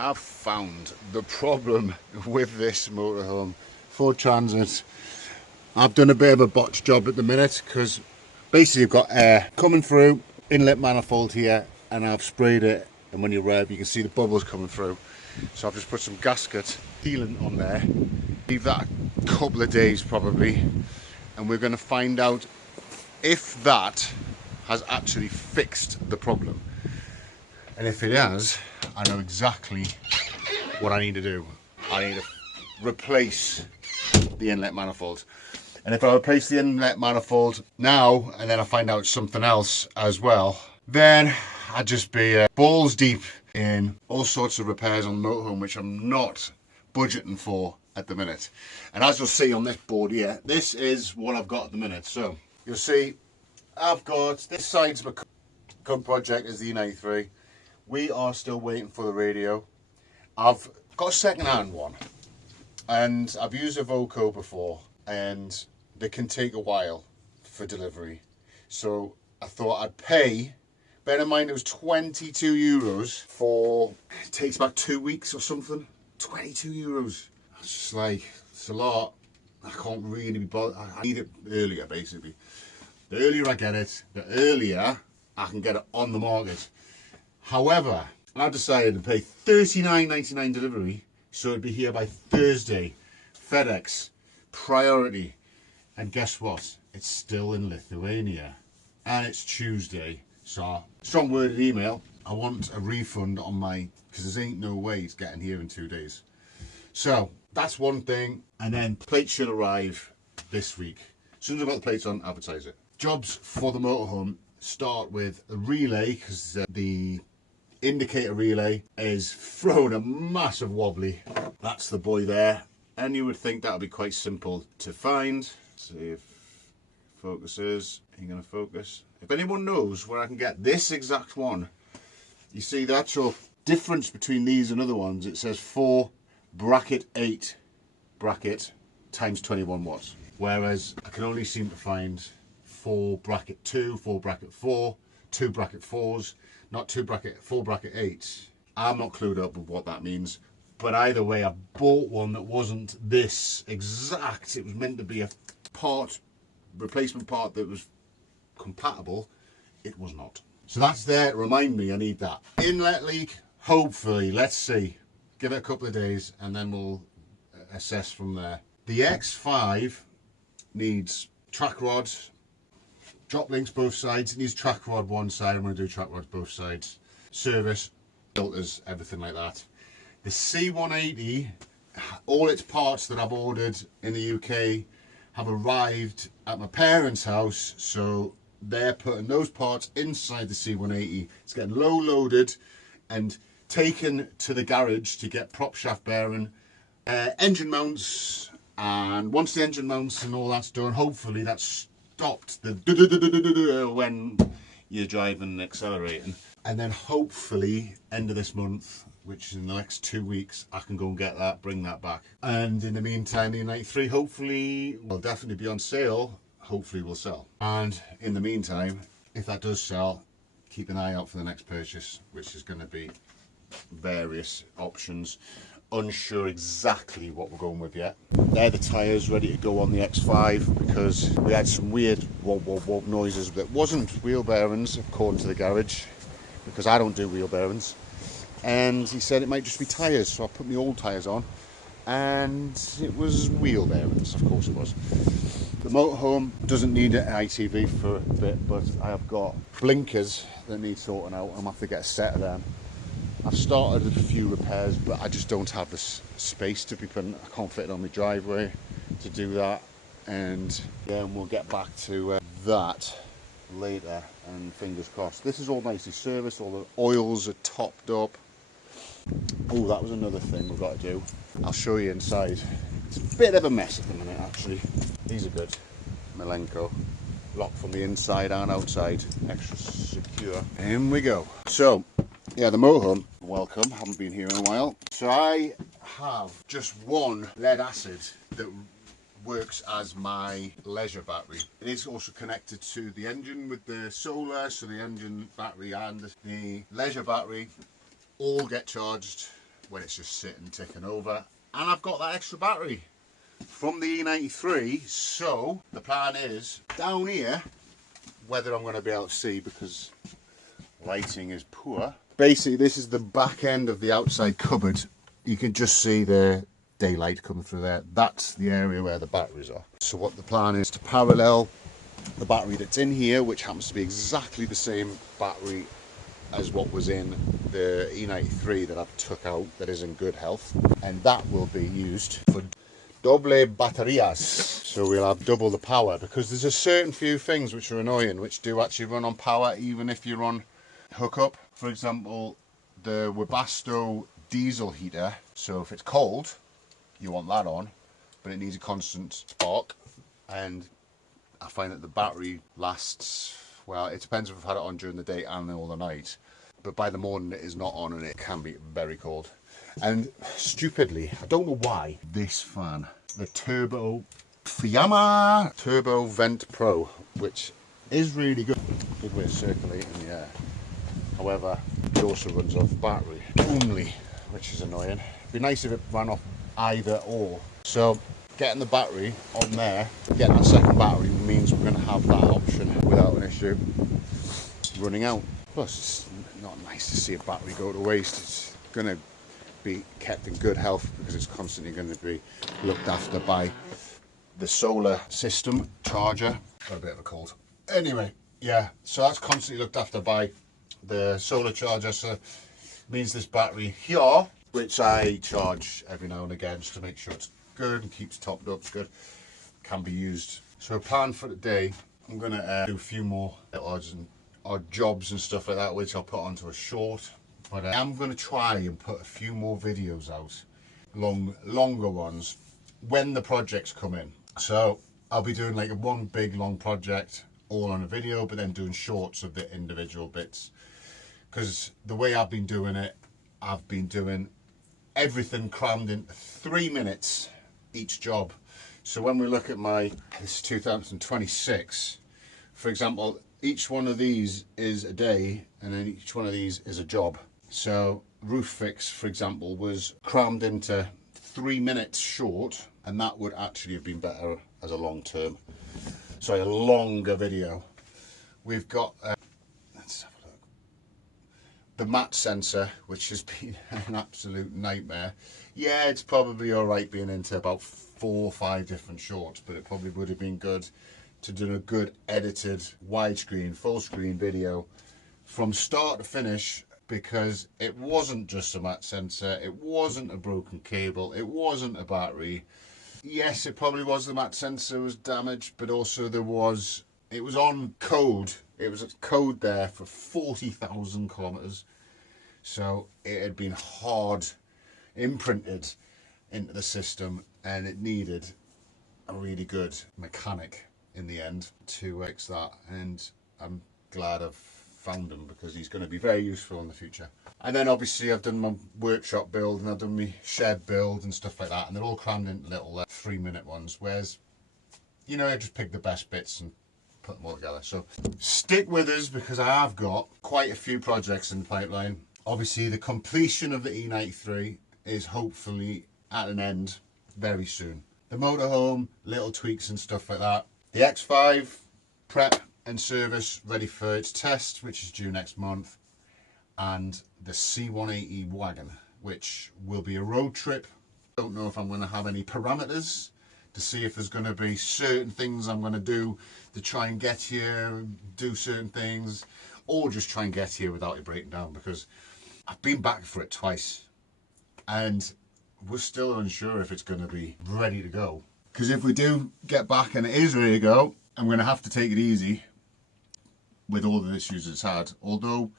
have found the problem with this motorhome Ford Transit. I've done a bit of a botch job at the minute because basically you've got air coming through, inlet manifold here, and I've sprayed it, and when you rev you can see the bubbles coming through. So I've just put some gasket sealant on there, leave that a couple of days probably, and we're going to find out if that has actually fixed the problem. And if it has, I know exactly what I need to do. I need to replace the inlet manifold. And if I replace the inlet manifold now, and then I find out something else as well, then I'd just be balls deep in all sorts of repairs on the motorhome, which I'm not budgeting for at the minute. And as you'll see on this board here, this is what I've got at the minute. So you'll see I've got this side's my current project is the E93. We are still waiting for the radio. I've got a second-hand one, and I've used a Voco before, and they can take a while for delivery. So I thought I'd pay, bear in mind it was 22 euros for, it takes about 2 weeks or something. 22 euros. It's just like, it's a lot. I can't really be bothered. I need it earlier, basically. The earlier I get it, the earlier I can get it on the market. However, I decided to pay $39.99 delivery, so it'd be here by Thursday. FedEx, priority. And guess what? It's still in Lithuania. And it's Tuesday. So, strong worded email. I want a refund on my, because there ain't no way it's getting here in 2 days. So, that's one thing. And then plates should arrive this week. As soon as I've got the plates on, advertise it. Jobs for the motorhome start with a relay, because the indicator relay is throwing a massive wobbly. That's the boy there, and you would think that would be quite simple to find. See if focuses. Are you going to focus? If anyone knows where I can get this exact one, you see the actual difference between these and other ones. It says 4 bracket 8 bracket times 21 watts, whereas I can only seem to find 4 bracket 2, 4 bracket 4, 2 bracket 4s, not 4 bracket 8s. I'm not clued up with what that means, but either way, I bought one that wasn't this exact. It was meant to be a replacement part that was compatible. It was not. So that's there. Remind me, I need that. Inlet leak, hopefully, let's see. Give it a couple of days and then we'll assess from there. The X5 needs track rods, drop links both sides. It needs track rod one side. I'm going to do track rods both sides. Service, filters, everything like that. The C180, all its parts that I've ordered in the UK have arrived at my parents' house. So they're putting those parts inside the C180. It's getting low loaded and taken to the garage to get prop shaft bearing, engine mounts. And once the engine mounts and all that's done, hopefully that's stopped the when you're driving and accelerating, and then hopefully end of this month, which is in the next 2 weeks, I can go and get that, bring that back. And in the meantime, the E93 hopefully will definitely be on sale. Hopefully will sell. And in the meantime, if that does sell, keep an eye out for the next purchase, which is going to be various options. Unsure exactly what we're going with yet. They're the tyres ready to go on the X5 because we had some weird wob wob wob noises that wasn't wheel bearings according to the garage, because I don't do wheel bearings, and he said it might just be tyres, so I put my old tyres on and it was wheel bearings. Of course it was. The motorhome doesn't need an ITV for a bit, but I have got blinkers that need sorting out. I'm going to have to get a set of them. I've started a few repairs, but I just don't have the space to be putting. I can't fit it on my driveway to do that. And yeah, we'll get back to that later, and fingers crossed. This is all nicely serviced, all the oils are topped up. Oh, that was another thing we've got to do. I'll show you inside. It's a bit of a mess at the minute, actually. These are good. Malenko. Locked from the inside and outside. Extra secure. In we go. So, yeah, the motorhome, welcome, haven't been here in a while. So I have just one lead acid that works as my leisure battery. It is also connected to the engine with the solar, so the engine battery and the leisure battery all get charged when it's just sitting ticking over. And I've got that extra battery from the E93, so the plan is down here, whether I'm going to be able to see because lighting is poor. Basically, this is the back end of the outside cupboard. You can just see the daylight coming through there. That's the area where the batteries are. So what the plan is to parallel the battery that's in here, which happens to be exactly the same battery as what was in the E93 that I took out, that is in good health, and that will be used for doble baterias. So we'll have double the power, because there's a certain few things which are annoying which do actually run on power even if you're on hookup. For example, the Webasto diesel heater, so if it's cold you want that on, but it needs a constant spark, and I find that the battery lasts, well, it depends if I've had it on during the day and all the night, but by the morning it is not on and it can be very cold. And stupidly, I don't know why, this fan, the Fiamma Turbo Vent Pro, which is really good way of circulating the air. However, it also runs off battery only, which is annoying. It'd be nice if it ran off either or. So getting the battery on there, getting that second battery means we're going to have that option without an issue running out. Plus, it's not nice to see a battery go to waste. It's going to be kept in good health because it's constantly going to be looked after by the solar system charger. Got a bit of a cold. Anyway, yeah, so that's constantly looked after by the solar charger, so it means this battery here, which I charge every now and again just to make sure it's good and keeps topped up good, can be used. So a plan for today, I'm going to do a few more odd jobs and stuff like that, which I'll put onto a short, but I'm going to try and put a few more videos out, longer ones, when the projects come in. So I'll be doing like one big long project all on a video, but then doing shorts of the individual bits, because the way I've been doing it, I've been doing everything crammed in 3 minutes each job. So when we look at this is 2026, for example, each one of these is a day and then each one of these is a job. So roof fix, for example, was crammed into 3 minutes short, and that would actually have been better as a longer video. We've got let's have a look. The mat sensor, which has been an absolute nightmare. Yeah, it's probably all right being into about 4 or 5 different shorts, but it probably would have been good to do a good edited widescreen, full screen video from start to finish, because it wasn't just a mat sensor, it wasn't a broken cable, it wasn't a battery. Yes, it probably was the mat sensor was damaged, but also it was on code. It was a code there for 40,000 kilometers. So it had been hard imprinted into the system, and it needed a really good mechanic in the end to fix that. And I'm glad I've found him, because he's going to be very useful in the future. And then obviously I've done my workshop build and I've done my shed build and stuff like that, and they're all crammed into little 3-minute ones, whereas, you know, I just pick the best bits and put them all together. So stick with us, because I have got quite a few projects in the pipeline. Obviously the completion of the E93 is hopefully at an end very soon. The motorhome, little tweaks and stuff like that. The X5 prep and service ready for its test, which is due next month. And the C180 Wagon, which will be a road trip. Don't know if I'm going to have any parameters to see if there's going to be certain things I'm going to do to try and get here, do certain things, or just try and get here without it breaking down, because I've been back for it twice and we're still unsure if it's going to be ready to go. Because if we do get back and it is ready to go, I'm going to have to take it easy with all the issues it's had. Although,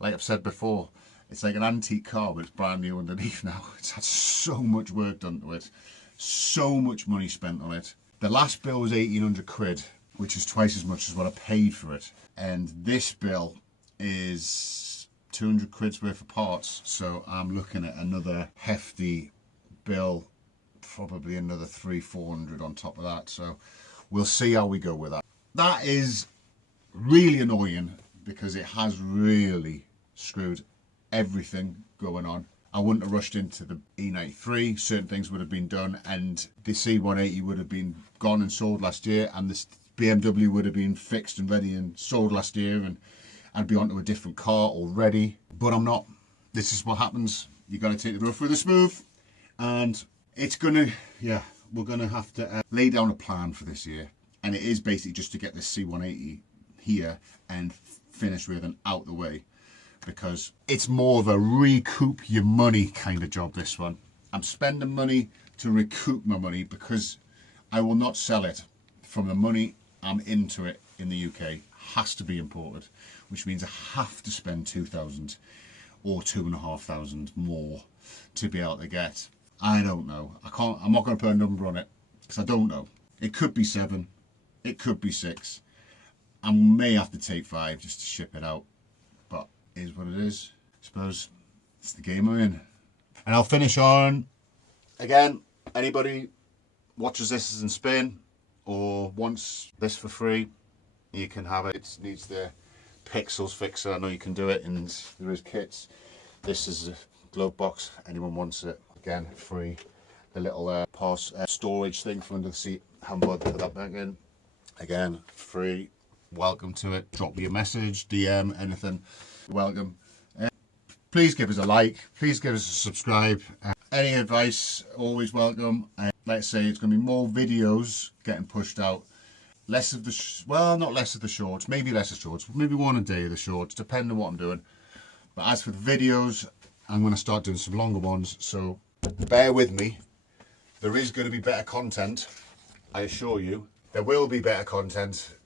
like I've said before, it's like an antique car, but it's brand new underneath now. It's had so much work done to it, so much money spent on it. The last bill was 1,800 quid, which is twice as much as what I paid for it. And this bill is 200 quid's worth of parts. So I'm looking at another hefty bill, probably another 300-400 on top of that. So we'll see how we go with that. That is really annoying, because it has really screwed everything going on. I wouldn't have rushed into the E93. Certain things would have been done, and the C180 would have been gone and sold last year, and the BMW would have been fixed and ready and sold last year, and I'd be onto a different car already. But I'm not. This is what happens. You got to take the rough with the smooth, and it's gonna, yeah, we're gonna have to lay down a plan for this year, and it is basically just to get this C180 here and finish with and out the way, because it's more of a recoup your money kind of job, this one. I'm spending money to recoup my money, because I will not sell it from the money I'm into it in the UK. Has to be imported, which means I have to spend 2,000 or 2,500 more to be able to get, I don't know, I'm not going to put a number on it, because I don't know. It could be 7, it could be 6. I may have to take 5 just to ship it out, but it is what it is. I suppose it's the game I'm in. And I'll finish on, again, anybody watches this as in Spain or wants this for free, you can have it. It needs the pixels fixer. I know you can do it, and there is kits. This is a glove box. Anyone wants it, again, free. The little storage thing from under the seat, handboard, put that back in. Again, free. Welcome to it. Drop me a message, DM, anything. Welcome. Please give us a like. Please give us a subscribe. Any advice, always welcome. Let's say it's going to be more videos getting pushed out. Less of the, well, not less of the shorts, maybe less of shorts, maybe one a day of the shorts, depending on what I'm doing. But as for the videos, I'm going to start doing some longer ones, so bear with me. There is going to be better content, I assure you. There will be better content,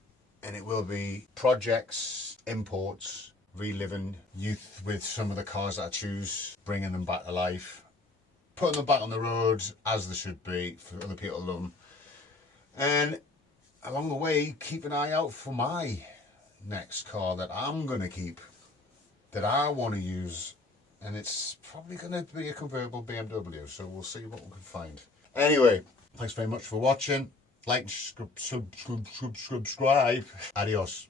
and it will be projects, imports, reliving youth with some of the cars that I choose, bringing them back to life, putting them back on the road as they should be for other people to love them. And along the way, keep an eye out for my next car that I'm going to keep, that I want to use, and it's probably going to be a convertible BMW, so we'll see what we can find. Anyway, thanks very much for watching. Like, subscribe. Adios.